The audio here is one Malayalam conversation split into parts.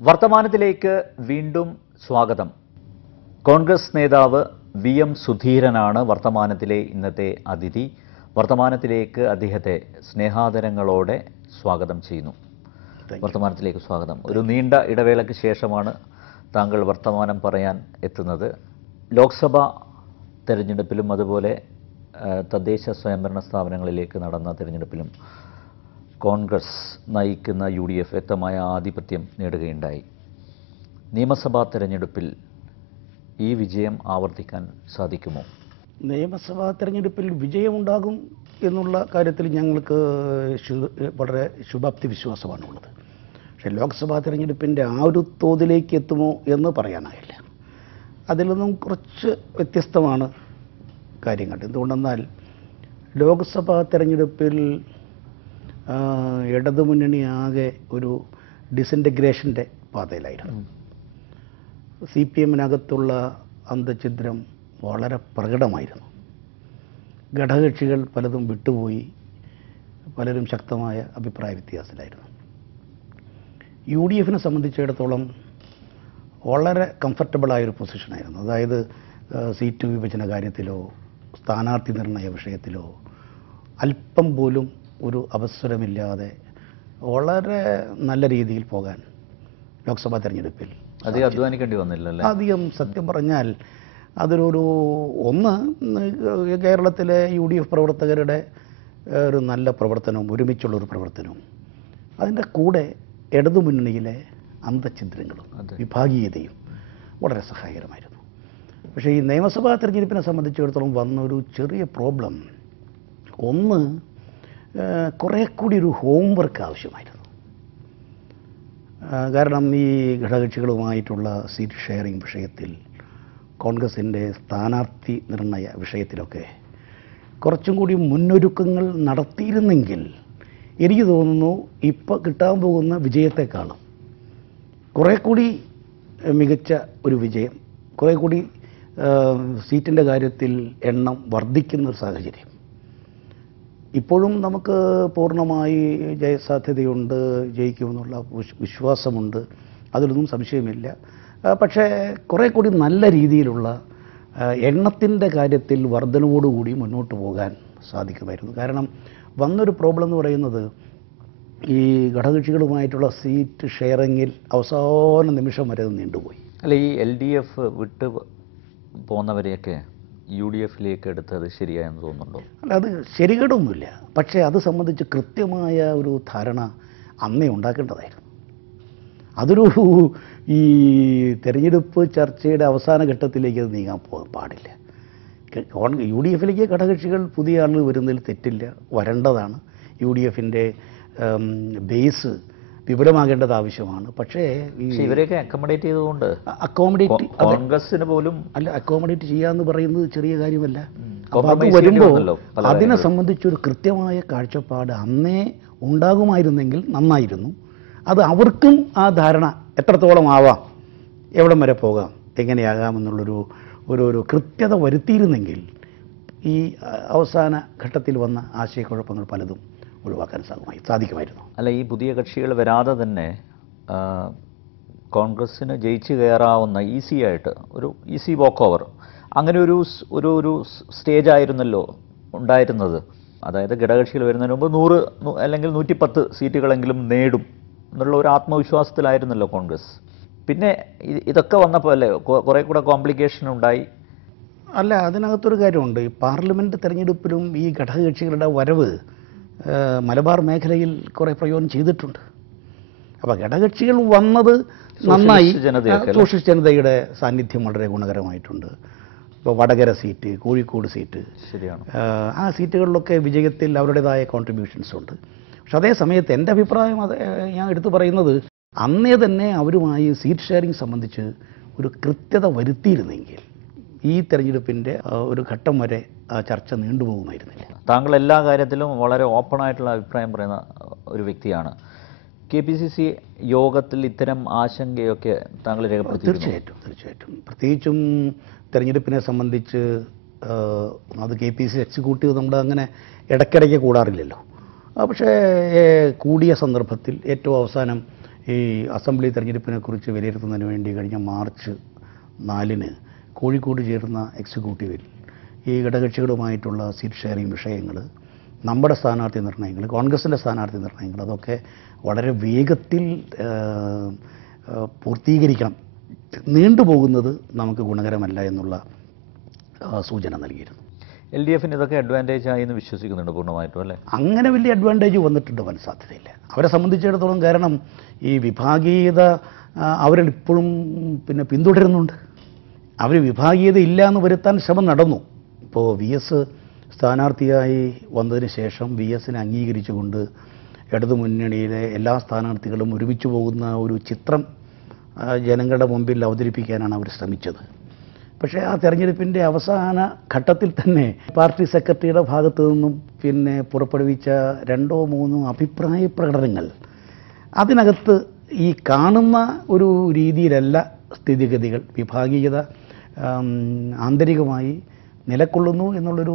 വർത്തമാനത്തിലേക്ക് വീണ്ടും സ്വാഗതം. കോൺഗ്രസ് നേതാവ് VM സുധീരനാണ് വർത്തമാനത്തിലെ ഇന്നത്തെ അതിഥി. വർത്തമാനത്തിലേക്ക് അദ്ദേഹത്തെ സ്നേഹാദരങ്ങളോടെ സ്വാഗതം ചെയ്യുന്നു. വർത്തമാനത്തിലേക്ക് സ്വാഗതം. ഒരു നീണ്ട ഇടവേളയ്ക്ക് ശേഷമാണ് താങ്കൾ വർത്തമാനം പറയാൻ എത്തുന്നത്. ലോക്സഭാ തെരഞ്ഞെടുപ്പിലും അതുപോലെ തദ്ദേശ സ്വയംഭരണ സ്ഥാപനങ്ങളിലേക്ക് നടന്ന തെരഞ്ഞെടുപ്പിലും കോൺഗ്രസ് നയിക്കുന്ന UDF വ്യക്തമായ ആധിപത്യം നേടുകയുണ്ടായി. നിയമസഭാ തെരഞ്ഞെടുപ്പിൽ ഈ വിജയം ആവർത്തിക്കാൻ സാധിക്കുമോ? നിയമസഭാ തെരഞ്ഞെടുപ്പിൽ വിജയമുണ്ടാകും എന്നുള്ള കാര്യത്തിൽ ഞങ്ങൾക്ക് വളരെ ശുഭാപ്തി വിശ്വാസമാണുള്ളത്. പക്ഷേ ലോക്സഭാ തെരഞ്ഞെടുപ്പിൻ്റെ ആ ഒരു തോതിലേക്ക് എത്തുമോ എന്ന് പറയാനായില്ല. അതിൽ നിന്നും കുറച്ച് വ്യത്യസ്തമാണ് കാര്യങ്ങൾ. എന്തുകൊണ്ടെന്നാൽ ലോക്സഭാ തെരഞ്ഞെടുപ്പിൽ ഇടതുമുന്നണി ആകെ ഒരു ഡിസിൻറ്റഗ്രേഷൻ്റെ പാതയിലായിരുന്നു. CPM-നകത്തുള്ള അന്തഛിദ്രം വളരെ പ്രകടമായിരുന്നു. ഘടകകക്ഷികൾ പലതും വിട്ടുപോയി, പലരും ശക്തമായ അഭിപ്രായ വ്യത്യാസത്തിലായിരുന്നു. UDF-നെ സംബന്ധിച്ചിടത്തോളം വളരെ കംഫർട്ടബിളായൊരു പൊസിഷനായിരുന്നു. അതായത് സീറ്റ് വിഭജന കാര്യത്തിലോ സ്ഥാനാർത്ഥി നിർണയ വിഷയത്തിലോ അല്പം പോലും ഒരു അവസരമില്ലാതെ വളരെ നല്ല രീതിയിൽ പോകാൻ ലോക്സഭാ തെരഞ്ഞെടുപ്പിൽ അധികം അധ്വാനിക്കേണ്ടി വന്നില്ലല്ലേ? അധികം സത്യം പറഞ്ഞാൽ അതൊരു ഒന്ന് കേരളത്തിലെ UDF പ്രവർത്തകരുടെ ഒരു നല്ല പ്രവർത്തനവും ഒരുമിച്ചുള്ളൊരു പ്രവർത്തനവും അതിൻ്റെ കൂടെ ഇടതുമുന്നണിയിലെ അന്തഛിദ്രങ്ങളും വിഭാഗീയതയും വളരെ സഹായകരമായിരുന്നു. പക്ഷേ ഈ നിയമസഭാ തെരഞ്ഞെടുപ്പിനെ സംബന്ധിച്ചിടത്തോളം വന്നൊരു ചെറിയ പ്രോബ്ലം, ഒന്ന് കുറേ കൂടി ഒരു ഹോംവർക്ക് ആവശ്യമായിരുന്നു. കാരണം ഈ ഘടകകക്ഷികളുമായിട്ടുള്ള സീറ്റ് ഷെയറിംഗ് വിഷയത്തിൽ, കോൺഗ്രസിൻ്റെ സ്ഥാനാർത്ഥി നിർണയ വിഷയത്തിലൊക്കെ കുറച്ചും കൂടി മുന്നൊരുക്കങ്ങൾ നടത്തിയിരുന്നെങ്കിൽ എനിക്ക് തോന്നുന്നു ഇപ്പോൾ കിട്ടാൻ പോകുന്ന വിജയത്തെക്കാളും കുറേ കൂടി മികച്ച ഒരു വിജയം, കുറേ കൂടി സീറ്റിൻ്റെ കാര്യത്തിൽ എണ്ണം വർദ്ധിക്കുന്നൊരു സാഹചര്യം. ഇപ്പോഴും നമുക്ക് പൂർണ്ണമായി ജയസാധ്യതയുണ്ട്, ജയിക്കുമെന്നുള്ള വിശ്വാസമുണ്ട്, അതിലൊന്നും സംശയമില്ല. പക്ഷേ കുറേ കൂടി നല്ല രീതിയിലുള്ള എണ്ണത്തിൻ്റെ കാര്യത്തിൽ വർധനവോടുകൂടി മുന്നോട്ട് പോകാൻ സാധിക്കുമായിരുന്നു. കാരണം വന്നൊരു പ്രോബ്ലം എന്ന് പറയുന്നത് ഈ ഘടകകക്ഷികളുമായിട്ടുള്ള സീറ്റ് ഷെയറിങ്ങിൽ അവസാന നിമിഷം വരെ നീണ്ടുപോയി. അല്ല, ഈ LDF വിട്ട് പോകുന്നവരെയൊക്കെ UDF-ലേക്ക് എടുത്തത് ശരിയായെന്ന് തോന്നുന്നുണ്ടോ? അല്ല, അത് ശരികേടൊന്നുമില്ല. പക്ഷേ അത് സംബന്ധിച്ച് കൃത്യമായ ഒരു ധാരണ അന്നേ ഉണ്ടാക്കേണ്ടതായിരുന്നു. അതൊരു ഈ തെരഞ്ഞെടുപ്പ് ചർച്ചയുടെ അവസാന ഘട്ടത്തിലേക്ക് അത് നീങ്ങാൻ പാടില്ല. UDF-ലേക്ക് ഘടകകക്ഷികൾ പുതിയ ആളുകൾ വരുന്നതിൽ തെറ്റില്ല, വരേണ്ടതാണ്. UDF-ൻ്റെ ബേസ് വിപുലമാകേണ്ടത് ആവശ്യമാണ്. പക്ഷേ ഇവരെയൊക്കെ അക്കോമഡേറ്റ് ചെയ്തുകൊണ്ട് കോൺഗ്രസിന് പോലും അല്ല, അക്കോമഡേറ്റ് ചെയ്യാന്ന് പറയുന്നത് ചെറിയ കാര്യമല്ല. അത് വരുമ്പോൾ അതിനെ സംബന്ധിച്ചൊരു കൃത്യമായ കാഴ്ചപ്പാട് അന്നേ ഉണ്ടാകുമായിരുന്നെങ്കിൽ നന്നായിരുന്നു. അത് അവർക്കും ആ ധാരണ എത്രത്തോളം ആവാം, എവിടം വരെ പോകാം, എങ്ങനെയാകാമെന്നുള്ളൊരു ഒരു കൃത്യത വരുത്തിയിരുന്നെങ്കിൽ ഈ അവസാന ഘട്ടത്തിൽ വന്ന ആശയക്കുഴപ്പങ്ങൾ പലതും ഒഴിവാക്കാൻ സാധിക്കുമായിരുന്നു. അല്ല, ഈ പുതിയ കക്ഷികൾ വരാതെ തന്നെ കോൺഗ്രസ്സിന് ജയിച്ചു കയറാവുന്ന ഈസിയായിട്ട് ഒരു ഈസി വാക്ക് ഓവർ, അങ്ങനെ ഒരു ഒരു സ്റ്റേജ് ആയിരുന്നല്ലോ ഉണ്ടായിരുന്നത്. അതായത് ഘടകകക്ഷികൾ വരുന്നതിന് മുമ്പ് 100 അല്ലെങ്കിൽ 110 സീറ്റുകളെങ്കിലും നേടും എന്നുള്ള ഒരു ആത്മവിശ്വാസത്തിലായിരുന്നല്ലോ കോൺഗ്രസ്. പിന്നെ ഇതൊക്കെ വന്നപ്പോൾ അല്ലേ കുറേ കൂടെ കോംപ്ലിക്കേഷൻ ഉണ്ടായി? അല്ല, അതിനകത്തൊരു കാര്യമുണ്ട്. ഈ പാർലമെൻറ്റ് തെരഞ്ഞെടുപ്പിലും ഈ ഘടകകക്ഷികളുടെ വരവ് മലബാർ മേഖലയിൽ കുറേ പ്രയോജനം ചെയ്തിട്ടുണ്ട്. അപ്പോൾ ഘടകകക്ഷികൾ വന്നത് നന്നായി. സോഷ്യലിസ്റ്റ് ജനതയുടെ സാന്നിധ്യം വളരെ ഗുണകരമായിട്ടുണ്ട്. ഇപ്പോൾ വടകര സീറ്റ്, കോഴിക്കോട് സീറ്റ്, ശരിയാണ്, ആ സീറ്റുകളിലൊക്കെ വിജയത്തിൽ അവരുടേതായ കോൺട്രിബ്യൂഷൻസ് ഉണ്ട്. പക്ഷെ അതേ സമയത്ത് എൻ്റെ അഭിപ്രായം അത് ഞാൻ എടുത്തു പറയുന്നത്, അന്നേ തന്നെ അവരുമായി സീറ്റ് ഷെയറിംഗ് സംബന്ധിച്ച് ഒരു കൃത്യത വരുത്തിയിരുന്നെങ്കിൽ ഈ തെരഞ്ഞെടുപ്പിൻ്റെ ഒരു ഘട്ടം വരെ ആ ചർച്ച നീണ്ടുപോകുമായിരുന്നില്ല. താങ്കൾ എല്ലാ കാര്യത്തിലും വളരെ ഓപ്പണായിട്ടുള്ള അഭിപ്രായം പറയുന്ന ഒരു വ്യക്തിയാണ്. KPCC യോഗത്തിൽ ഇത്തരം ആശങ്കയൊക്കെ താങ്കൾ രേഖപ്പെടുത്തി? തീർച്ചയായിട്ടും. പ്രത്യേകിച്ചും തെരഞ്ഞെടുപ്പിനെ സംബന്ധിച്ച് അത് KPCC എക്സിക്യൂട്ടീവ് നമ്മുടെ അങ്ങനെ ഇടയ്ക്കിടയ്ക്ക് കൂടാറില്ലല്ലോ. പക്ഷേ കൂടിയ സന്ദർഭത്തിൽ ഏറ്റവും അവസാനം ഈ അസംബ്ലി തെരഞ്ഞെടുപ്പിനെ കുറിച്ച് വിലയിരുത്തുന്നതിന് വേണ്ടി കഴിഞ്ഞ മാർച്ച് 4-ന് കോഴിക്കോട് ചേർന്ന എക്സിക്യൂട്ടീവിൽ ഈ ഘടകകക്ഷികളുമായിട്ടുള്ള സീറ്റ് ഷെയറിംഗ് വിഷയങ്ങൾ, നമ്മുടെ സ്ഥാനാർത്ഥി നിർണ്ണയങ്ങൾ, കോൺഗ്രസിൻ്റെ സ്ഥാനാർത്ഥി നിർണ്ണയങ്ങൾ, അതൊക്കെ വളരെ വേഗത്തിൽ പൂർത്തീകരിക്കണം. നീണ്ടുപോകുന്നത് നമുക്ക് ഗുണകരമല്ല എന്നുള്ള സൂചന നൽകിയിരുന്നു. LDFന് ഇതൊക്കെ അഡ്വാൻറ്റേജ് ആയി എന്ന് വിശ്വസിക്കുന്നുണ്ട് പൂർണ്ണമായിട്ടും, അല്ലേ? അങ്ങനെ വലിയ അഡ്വാൻറ്റേജ് വന്നിട്ടുണ്ട് വൻ സാധ്യതയില്ല അവരെ സംബന്ധിച്ചിടത്തോളം. കാരണം ഈ വിഭാഗീയത അവരിപ്പോഴും പിന്തുടരുന്നുണ്ട്. അവർ വിഭാഗീയത ഇല്ല എന്ന് വരുത്താൻ ശ്രമം നടന്നു. ഇപ്പോൾ VS സ്ഥാനാർത്ഥിയായി വന്നതിന് ശേഷം VSനെ അംഗീകരിച്ചുകൊണ്ട് ഇടതുമുന്നണിയിലെ എല്ലാ സ്ഥാനാർത്ഥികളും ഒരുമിച്ച് പോകുന്ന ഒരു ചിത്രം ജനങ്ങളുടെ മുമ്പിൽ അവതരിപ്പിക്കാനാണ് അവർ ശ്രമിച്ചത്. പക്ഷേ ആ തെരഞ്ഞെടുപ്പിൻ്റെ അവസാന ഘട്ടത്തിൽ തന്നെ പാർട്ടി സെക്രട്ടറിയുടെ ഭാഗത്തു നിന്നും പുറപ്പെടുവിച്ച 2-3 അഭിപ്രായ പ്രകടനങ്ങൾ അതിനകത്ത് ഈ കാണുന്ന ഒരു രീതിയിലല്ല സ്ഥിതിഗതികൾ. വിഭാഗീയത ആന്തരികമായി നിലകൊള്ളുന്നു എന്നുള്ളൊരു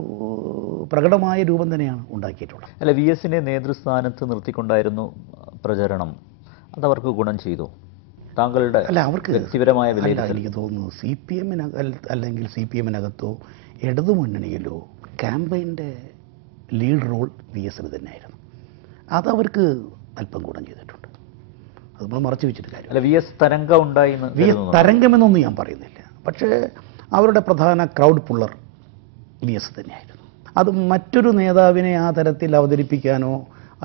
പ്രകടമായ രൂപം തന്നെയാണ് ഉണ്ടാക്കിയിട്ടുള്ളത്. അല്ല, VSനെ നേതൃസ്ഥാനത്ത് നിർത്തിക്കൊണ്ടായിരുന്നു പ്രചരണം. അതവർക്ക് ഗുണം ചെയ്തു? താങ്കളുടെ അവർക്ക് വ്യക്തിപരമായ വിലയിരുത്തൽ? എനിക്ക് തോന്നുന്നു CPM അല്ലെങ്കിൽ CPM-നകത്തോ ഇടതുമുന്നണിയിലോ ക്യാമ്പയിൻ്റെ ലീഡ് റോൾ VSന് തന്നെയായിരുന്നു. അതവർക്ക് അല്പം ഗുണം ചെയ്തിട്ടുണ്ട്. അത് നമ്മൾ മറച്ചു വെച്ചിട്ട് കാര്യം. അല്ല, VS തരംഗം ഉണ്ടായി? VS തരംഗമെന്നൊന്നും ഞാൻ പറയുന്നില്ല. പക്ഷേ അവരുടെ പ്രധാന ക്രൗഡ് പുള്ളർ VS തന്നെയായിരുന്നു. അത് മറ്റൊരു നേതാവിനെ ആ തരത്തിൽ അവതരിപ്പിക്കാനോ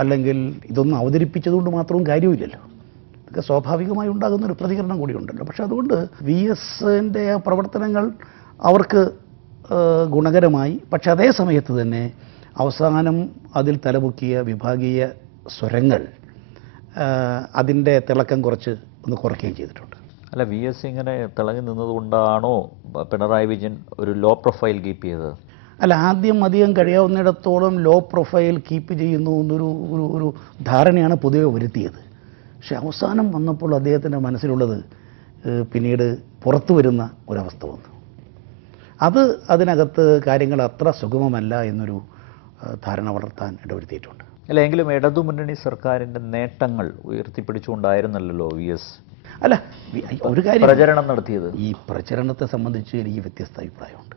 അല്ലെങ്കിൽ ഇതൊന്നും അവതരിപ്പിച്ചതുകൊണ്ട് മാത്രവും കാര്യമില്ലല്ലോ. ഇതൊക്കെ സ്വാഭാവികമായി ഉണ്ടാകുന്ന ഒരു പ്രതികരണം കൂടി ഉണ്ടല്ലോ. പക്ഷെ അതുകൊണ്ട് VSൻ്റെ പ്രവർത്തനങ്ങൾ അവർക്ക് ഗുണകരമായി. പക്ഷെ അതേ സമയത്ത് തന്നെ അവസാനം അതിൽ തലപൊക്കിയ വിഭാഗീയ സ്വരങ്ങൾ അതിൻ്റെ തിളക്കം ഒന്ന് കുറയ്ക്കുകയും ചെയ്തിട്ടുണ്ട്. അല്ല, VS ഇങ്ങനെ തിളങ്ങി നിന്നതുകൊണ്ടാണോ പിണറായി വിജയൻ ഒരു ലോ പ്രൊഫൈൽ കീപ്പ് ചെയ്തത്? അല്ല, ആദ്യം അധികം കഴിയാവുന്നിടത്തോളം ലോ പ്രൊഫൈൽ കീപ്പ് ചെയ്യുന്നു എന്നൊരു ഒരു ധാരണയാണ് പൊതുവെ വരുത്തിയത്. പക്ഷെ അവസാനം വന്നപ്പോൾ അദ്ദേഹത്തിൻ്റെ മനസ്സിലുള്ളത് പിന്നീട് പുറത്തു വരുന്ന ഒരവസ്ഥ വന്നു. അതിനകത്ത് കാര്യങ്ങൾ അത്ര സുഗമമല്ല എന്നൊരു ധാരണ വളർത്താൻ ഇടവരുത്തിയിട്ടുണ്ട്. അല്ല, എങ്കിലും ഇടതുമുന്നണി സർക്കാരിൻ്റെ നേട്ടങ്ങൾ ഉയർത്തിപ്പിടിച്ചുകൊണ്ടായിരുന്നല്ലോ VS അല്ല ഒരു കാര്യം പ്രചരണം നടത്തിയത്. ഈ പ്രചരണത്തെ സംബന്ധിച്ച് എനിക്ക് വ്യത്യസ്ത അഭിപ്രായമുണ്ട്.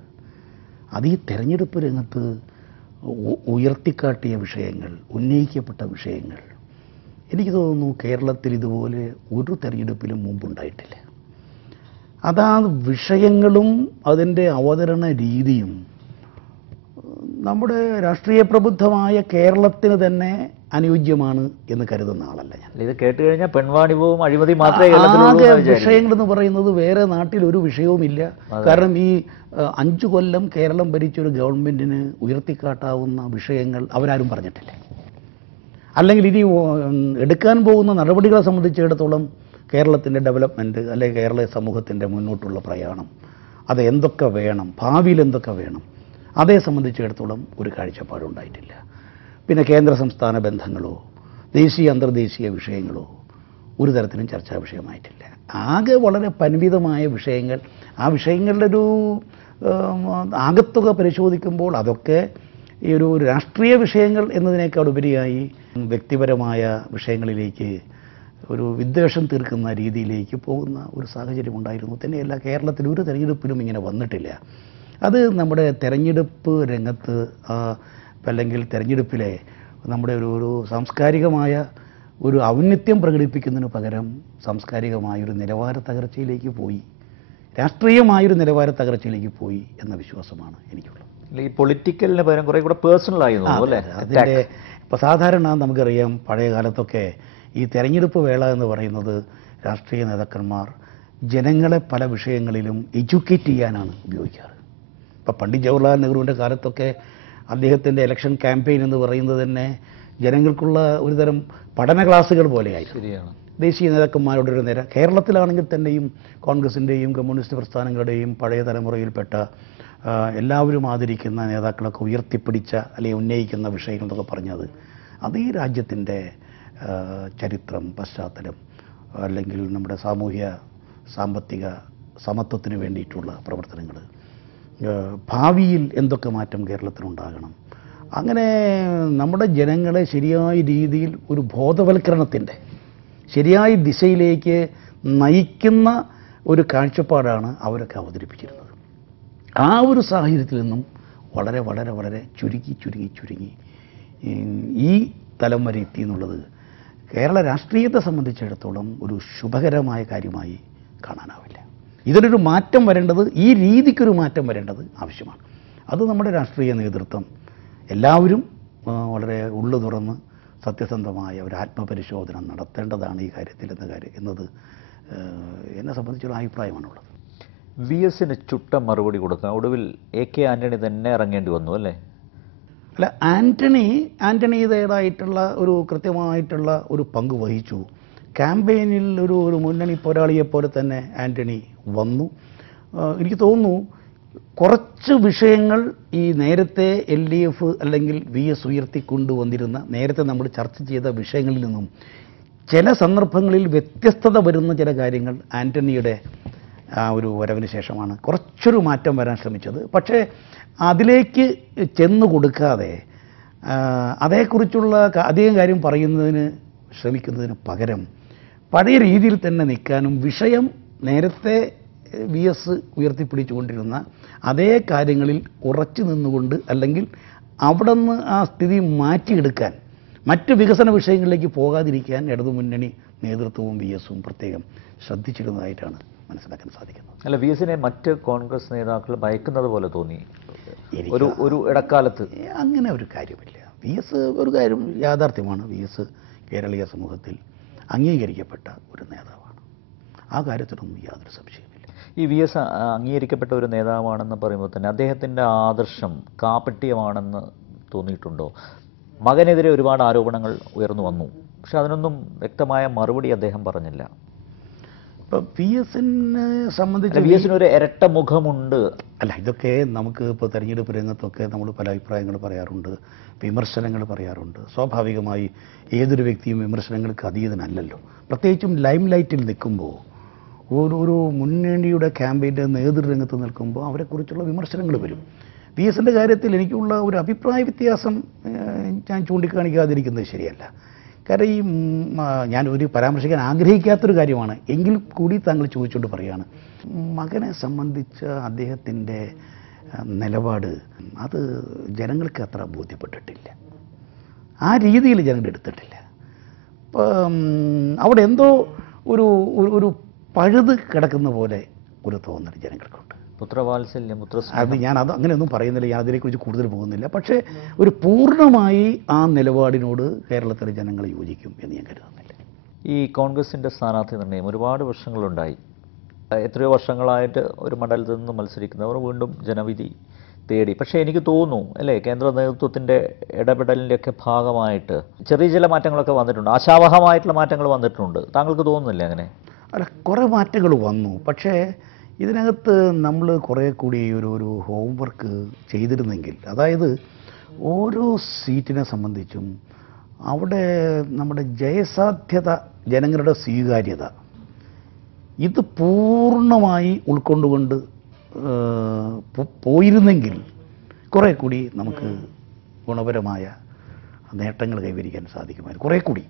അത് ഈ തെരഞ്ഞെടുപ്പ് രംഗത്ത് ഉയർത്തിക്കാട്ടിയ വിഷയങ്ങൾ, ഉന്നയിക്കപ്പെട്ട വിഷയങ്ങൾ, എനിക്ക് തോന്നുന്നു കേരളത്തിൽ ഇതുപോലെ ഒരു തെരഞ്ഞെടുപ്പിലും മുമ്പുണ്ടായിട്ടില്ല. അതാ വിഷയങ്ങളും അതിൻ്റെ അവതരണ രീതിയും നമ്മുടെ രാഷ്ട്രീയ പ്രബുദ്ധമായ കേരളത്തിന് തന്നെ അനുയോജ്യമാണ് എന്ന് കരുതുന്ന ആളല്ല ഞാൻ. ഇത് കേട്ട് കഴിഞ്ഞാൽ പെൺവാണിഭവും അഴിമതി മാത്രമേ വിഷയങ്ങളെന്ന് പറയുന്നത് വേറെ നാട്ടിൽ ഒരു വിഷയവുമില്ല. കാരണം ഈ 5 കൊല്ലം കേരളം ഭരിച്ചൊരു ഗവൺമെൻറ്റിന് ഉയർത്തിക്കാട്ടാവുന്ന വിഷയങ്ങൾ അവരാരും പറഞ്ഞിട്ടില്ല. അല്ലെങ്കിൽ ഇനി എടുക്കാൻ പോകുന്ന നടപടികളെ സംബന്ധിച്ചിടത്തോളം കേരളത്തിൻ്റെ ഡെവലപ്മെൻറ്റ് അല്ലെങ്കിൽ കേരള സമൂഹത്തിൻ്റെ മുന്നോട്ടുള്ള പ്രയാണം, അത് എന്തൊക്കെ വേണം, ഭാവിയിൽ എന്തൊക്കെ വേണം, അതേ സംബന്ധിച്ചിടത്തോളം ഒരു കാഴ്ചപ്പാടുണ്ടായിട്ടില്ല. പിന്നെ കേന്ദ്ര സംസ്ഥാന ബന്ധങ്ങളോ ദേശീയ അന്തർദേശീയ വിഷയങ്ങളോ ഒരു തരത്തിലും ചർച്ചാ വിഷയമായിട്ടില്ല. ആകെ വളരെ പരിമിതമായ വിഷയങ്ങൾ. ആ വിഷയങ്ങളുടെ ഒരു ആകത്തുക പരിശോധിക്കുമ്പോൾ അതൊക്കെ ഈ ഒരു രാഷ്ട്രീയ വിഷയങ്ങൾ എന്നതിനേക്കാൾ ഉപരിയായി വ്യക്തിപരമായ വിഷയങ്ങളിലേക്ക് ഒരു വിദ്വേഷം തീർക്കുന്ന രീതിയിലേക്ക് പോകുന്ന ഒരു സാഹചര്യം ഉണ്ടായിരുന്നു. തന്നെയല്ല, കേരളത്തിൽ ഒരു തെരഞ്ഞെടുപ്പിലും ഇങ്ങനെ വന്നിട്ടില്ല. അത് നമ്മുടെ തെരഞ്ഞെടുപ്പ് രംഗത്ത് അല്ലെങ്കിൽ തെരഞ്ഞെടുപ്പിലെ നമ്മുടെ ഒരു സാംസ്കാരികമായ ഒരു ഔന്നത്യം പ്രകടിപ്പിക്കുന്നതിന് പകരം സാംസ്കാരികമായൊരു നിലവാര തകർച്ചയിലേക്ക് പോയി, രാഷ്ട്രീയമായൊരു നിലവാര തകർച്ചയിലേക്ക് പോയി എന്ന വിശ്വാസമാണ് എനിക്കുള്ളത്. ഈ പൊളിറ്റിക്കലിന് പകരം കുറേ കൂടെ പേഴ്സണലായിരുന്നു അല്ലേ? അതിൻ്റെ ഇപ്പോൾ സാധാരണ നമുക്കറിയാം പഴയ കാലത്തൊക്കെ ഈ തെരഞ്ഞെടുപ്പ് വേള എന്ന് പറയുന്നത് രാഷ്ട്രീയ നേതാക്കന്മാർ ജനങ്ങളെ പല വിഷയങ്ങളിലും എഡ്യൂക്കേറ്റ് ചെയ്യാനാണ് ഉപയോഗിക്കാറ്. ഇപ്പോൾ പണ്ഡിറ്റ് ജവഹർലാൽ നെഹ്റുവിൻ്റെ കാലത്തൊക്കെ അദ്ദേഹത്തിൻ്റെ ഇലക്ഷൻ ക്യാമ്പയിൻ എന്ന് പറയുന്നത് തന്നെ ജനങ്ങൾക്കുള്ള ഒരുതരം പഠന ക്ലാസ്സുകൾ പോലെയായിരുന്നു. ശരിയാണ്. ദേശീയ നേതാക്കന്മാരുടെ ഒരു നിര, കേരളത്തിലാണെങ്കിൽ തന്നെയും കോൺഗ്രസിൻ്റെയും കമ്മ്യൂണിസ്റ്റ് പ്രസ്ഥാനങ്ങളുടെയും പഴയ തലമുറയിൽപ്പെട്ട എല്ലാവരും ആദരിക്കുന്ന നേതാക്കളൊക്കെ ഉയർത്തിപ്പിടിച്ച അല്ലെങ്കിൽ ഉന്നയിക്കുന്ന വിഷയങ്ങൾ എന്നൊക്കെ പറഞ്ഞത് അത് ഈ രാജ്യത്തിൻ്റെ ചരിത്രം, പശ്ചാത്തലം, അല്ലെങ്കിൽ നമ്മുടെ സാമൂഹ്യ സാമ്പത്തിക സമത്വത്തിന് വേണ്ടിയിട്ടുള്ള പ്രവർത്തനങ്ങൾ, ഭാവിയിൽ എന്തൊക്കെ മാറ്റം കേരളത്തിനുണ്ടാകണം, അങ്ങനെ നമ്മുടെ ജനങ്ങളെ ശരിയായ രീതിയിൽ ഒരു ബോധവൽക്കരണത്തിൻ്റെ ശരിയായ ദിശയിലേക്ക് നയിക്കുന്ന ഒരു കാഴ്ചപ്പാടാണ് അവരൊക്കെ അവതരിപ്പിച്ചിരുന്നത്. ആ ഒരു സാഹചര്യത്തിൽ നിന്നും വളരെ വളരെ വളരെ ചുരുങ്ങി ഈ തലം വരെ എത്തി എന്നുള്ളത് കേരള രാഷ്ട്രീയത്തെ സംബന്ധിച്ചിടത്തോളം ഒരു ശുഭകരമായ കാര്യമായി കാണാനാവില്ല. ഇതിനൊരു മാറ്റം വരേണ്ടത്, ഈ രീതിക്കൊരു മാറ്റം വരേണ്ടത് ആവശ്യമാണ്. അത് നമ്മുടെ രാഷ്ട്രീയ നേതൃത്വം എല്ലാവരും വളരെ ഉള്ളു തുറന്ന് സത്യസന്ധമായ ഒരു ആത്മപരിശോധന നടത്തേണ്ടതാണ് ഈ കാര്യത്തിൽ എന്നത് എന്നെ സംബന്ധിച്ചുള്ള അഭിപ്രായമാണുള്ളത്. VSന് ചുട്ട മറുപടി കൊടുക്കാൻ ഒടുവിൽ AK ആന്റണി തന്നെ ഇറങ്ങേണ്ടി വന്നു അല്ലേ? അല്ല, ആന്റണിയുടേതായിട്ടുള്ള ഒരു കൃത്യമായിട്ടുള്ള ഒരു പങ്ക് വഹിച്ചു. ക്യാമ്പയിനിൽ ഒരു മുന്നണി പോരാളിയെപ്പോലെ തന്നെ ആന്റണി വന്നു. എനിക്ക് തോന്നുന്നു കുറച്ച് വിഷയങ്ങൾ ഈ നേരത്തെ LDF അല്ലെങ്കിൽ VS ഉയർത്തിക്കൊണ്ടുവന്നിരുന്ന, നേരത്തെ നമ്മൾ ചർച്ച ചെയ്ത വിഷയങ്ങളിൽ നിന്നും ചില സന്ദർഭങ്ങളിൽ വ്യത്യസ്തത വരുന്ന ചില കാര്യങ്ങൾ ആന്റണിയുടെ ഒരു വരവിന് ശേഷമാണ് കുറച്ചൊരു മാറ്റം വരാൻ ശ്രമിച്ചത്. പക്ഷേ അതിലേക്ക് ചെന്നു കൊടുക്കാതെ അതേക്കുറിച്ചുള്ള അധികം കാര്യം പറയുന്നതിന് ശ്രമിക്കുന്നതിന് പകരം പഴയ രീതിയിൽ തന്നെ നിൽക്കാനും വിഷയം നേരത്തെ VS ഉയർത്തിപ്പിടിച്ചുകൊണ്ടിരുന്ന അതേ കാര്യങ്ങളിൽ ഉറച്ചു നിന്നുകൊണ്ട്, അല്ലെങ്കിൽ അവിടെ നിന്ന് ആ സ്ഥിതി മാറ്റിയെടുക്കാൻ, മറ്റ് വികസന വിഷയങ്ങളിലേക്ക് പോകാതിരിക്കാൻ ഇടതുമുന്നണി നേതൃത്വവും VSഉം പ്രത്യേകം ശ്രദ്ധിച്ചിരുന്നതായിട്ടാണ് മനസ്സിലാക്കാൻ സാധിക്കുന്നത്. അല്ല, VSനെ മറ്റ് കോൺഗ്രസ് നേതാക്കൾ ഭയക്കുന്നത് പോലെ തോന്നി ഒരു ഇടക്കാലത്ത്. അങ്ങനെ ഒരു കാര്യമില്ല. VS ഒരു കാര്യം യാഥാർത്ഥ്യമാണ്. VS കേരളീയ സമൂഹത്തിൽ അംഗീകരിക്കപ്പെട്ട ഒരു നേതാവാണ്. ആ കാര്യത്തിനൊന്നും യാതൊരു സംശയമില്ല. ഈ VS അംഗീകരിക്കപ്പെട്ട ഒരു നേതാവാണെന്ന് പറയുമ്പോൾ തന്നെ അദ്ദേഹത്തിൻ്റെ ആദർശം കാപട്യമാണെന്ന് തോന്നിയിട്ടുണ്ടോ? മകനെതിരെ ഒരുപാട് ആരോപണങ്ങൾ ഉയർന്നു വന്നു, പക്ഷെ അതിനൊന്നും വ്യക്തമായ മറുപടി അദ്ദേഹം പറഞ്ഞില്ല. ഇപ്പോൾ VSനെ സംബന്ധിച്ച് VSനൊരു ഇരട്ട മുഖമുണ്ട്. അല്ല, ഇതൊക്കെ നമുക്ക് ഇപ്പോൾ തെരഞ്ഞെടുപ്പ് രംഗത്തൊക്കെ നമ്മൾ പല അഭിപ്രായങ്ങൾ പറയാറുണ്ട്, വിമർശനങ്ങൾ പറയാറുണ്ട്. സ്വാഭാവികമായി ഏതൊരു വ്യക്തിയും വിമർശനങ്ങൾക്ക് അതീതനല്ലല്ലോ. പ്രത്യേകിച്ചും ലൈം ലൈറ്റിൽ നിൽക്കുമ്പോൾ, ഒരു മുന്നണിയുടെ ക്യാമ്പയിൻ്റെ നേതൃരംഗത്ത് നിൽക്കുമ്പോൾ അവരെക്കുറിച്ചുള്ള വിമർശനങ്ങൾ വരും. VSൻ്റെ കാര്യത്തിൽ എനിക്കുള്ള ഒരു അഭിപ്രായ വ്യത്യാസം ഞാൻ ചൂണ്ടിക്കാണിക്കാതിരിക്കുന്നത് ശരിയല്ല. കാരണം ഞാൻ പരാമർശിക്കാൻ ആഗ്രഹിക്കാത്തൊരു കാര്യമാണ്, എങ്കിൽ കൂടി താങ്കൾ ചോദിച്ചുകൊണ്ട് പറയുകയാണ്. മകനെ സംബന്ധിച്ച അദ്ദേഹത്തിൻ്റെ നിലപാട് അത് ജനങ്ങൾക്ക് അത്ര ബോധ്യപ്പെട്ടിട്ടില്ല, ആ രീതിയിൽ ജനങ്ങൾ എടുത്തിട്ടില്ല. അവിടെ എന്തോ ഒരു പഴുത് കിടക്കുന്ന പോലെ ഒരു തോന്നൽ ജനങ്ങൾക്കുണ്ട്. പുത്രവാത്സല്യം, അത് അങ്ങനെയൊന്നും പറയുന്നില്ല, ഞാൻ അതിനെക്കുറിച്ച് കൂടുതൽ പോകുന്നില്ല. പക്ഷേ ഒരു പൂർണ്ണമായി ആ നിലപാടിനോട് കേരളത്തിലെ ജനങ്ങൾ യോജിക്കും എന്ന് ഞാൻ കരുതുന്നില്ല. ഈ കോൺഗ്രസിൻ്റെ സ്ഥാനാർത്ഥി നിർണ്ണയം ഒരുപാട് വർഷങ്ങളുണ്ടായി. എത്രയോ വർഷങ്ങളായിട്ട് ഒരു മണ്ഡലത്തിൽ നിന്ന് മത്സരിക്കുന്നവർ വീണ്ടും ജനവിധി തേടി. പക്ഷേ എനിക്ക് തോന്നുന്നു അല്ലേ, കേന്ദ്ര നേതൃത്വത്തിൻ്റെ ഇടപെടലിൻ്റെയൊക്കെ ഭാഗമായിട്ട് ചെറിയ ചില മാറ്റങ്ങളൊക്കെ വന്നിട്ടുണ്ട്, ആശാവഹമായിട്ടുള്ള മാറ്റങ്ങൾ വന്നിട്ടുണ്ട്. താങ്കൾക്ക് തോന്നുന്നില്ല അങ്ങനെ? അല്ല, കുറേ മാറ്റങ്ങൾ വന്നു. പക്ഷേ ഇതിനകത്ത് നമ്മൾ കുറേ കൂടി ഒരു ഹോംവർക്ക് ചെയ്തിരുന്നെങ്കിൽ, അതായത് ഓരോ സീറ്റിനെ സംബന്ധിച്ചും അവിടെ നമ്മുടെ ജയസാധ്യത, ജനങ്ങളുടെ സ്വീകാര്യത, ഇത് പൂർണ്ണമായി ഉൾക്കൊണ്ടുകൊണ്ട് പോയിരുന്നെങ്കിൽ കുറേ കൂടി നമുക്ക് ഗുണപരമായ നേട്ടങ്ങൾ കൈവരിക്കാൻ സാധിക്കുമായിരുന്നു. കുറേ കൂടി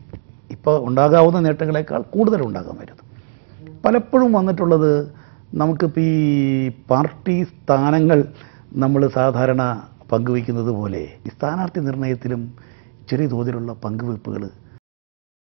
ഇപ്പോൾ ഉണ്ടാകാവുന്ന നേട്ടങ്ങളെക്കാൾ കൂടുതൽ ഉണ്ടാകാമായിരുന്നു. പലപ്പോഴും വന്നിട്ടുള്ളത്, നമുക്കിപ്പോൾ ഈ പാർട്ടി സ്ഥാനങ്ങൾ നമ്മൾ സാധാരണ പങ്കുവയ്ക്കുന്നത് പോലെ ഈ സ്ഥാനാർത്ഥി നിർണയത്തിലും ചെറിയ തോതിലുള്ള പങ്കുവയ്പ്പുകൾ